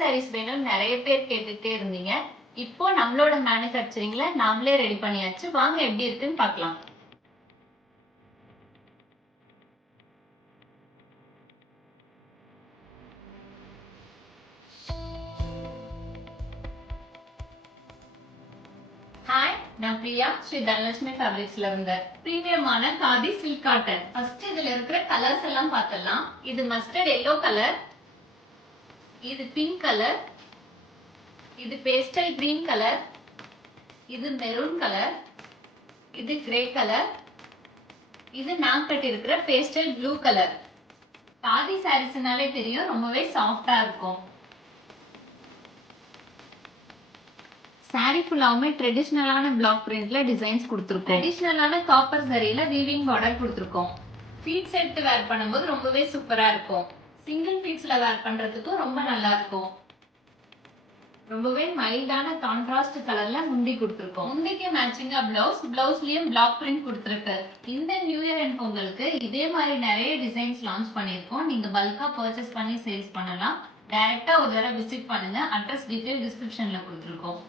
சாரீஸ் வேணும்னு நிறைய பேர் கேட்டுட்டே இருந்தீங்க. இப்போ நம்மளோட மேனுஃபேக்சரிங்ல நாமளே ரெடி பண்ணியாச்சு. வாங்க எப்படி இருக்குன்னு பார்க்கலாம். ஹாய், நான் பிரியா, ஸ்ரீ தனலட்சுமி ஃபேப்ரிக்ஸ்ல இருந்து. பிரீமியமான காதி சில்க் காட்டன். ஃபர்ஸ்ட் இதுல இருக்கிற கலர்ஸ் எல்லாம் பார்த்தலாம். இது மஸ்டர்ட் எல்லோ கலர், இது பிங்க் கலர், இது பேஸ்டல் கிரீன் கலர், இது மெரூன் கலர், இது கிரே கலர், இது நான் கட்டி இருக்கிற பேஸ்டல் ப்ளூ கலர். காதி சாரீஸ்னாலே தெரியும், ரொம்பவே சாஃப்டா இருக்கும். சாரி ஃபுல்லாவுமே ட்ரெடிஷ்னலான பிளாக் பிரிண்ட்ல டிசைன்ஸ் கொடுத்துருக்கோம். ட்ரெடிஷ்னலான காப்பர் சரியில வீவிங் பார்டர் கொடுத்துருக்கோம். ஃபீட்ஸ் எடுத்து வேர் பண்ணும்போது ரொம்பவே சூப்பரா இருக்கும். சிங்கிள் ஃபீட்ஸ்ல வேர் பண்றதுக்கும் ரொம்ப நல்லா இருக்கும். ரொம்பவே மைல்டான கான்ட்ராஸ்ட் கலர்ல முந்தி கொடுத்துருக்கோம். முந்திக்கு மேட்சிங்கா பிளவுஸ்லயும் பிளாக் பிரிண்ட் கொடுத்துருக்கு. இந்த நியூ இயர் அண்ட் பொங்கலுக்கு இதே மாதிரி நிறைய டிசைன்ஸ் லான்ச் பண்ணிருக்கோம். நீங்க பல்கா பர்ச்சேஸ் பண்ணி சேல்ஸ் பண்ணலாம். டைரக்டா ஒரு தடவை விசிட் பண்ணுங்க. அட்ரஸ் டீடைல் டிஸ்கிரிப்ஷன்ல கொடுத்துருக்கோம்.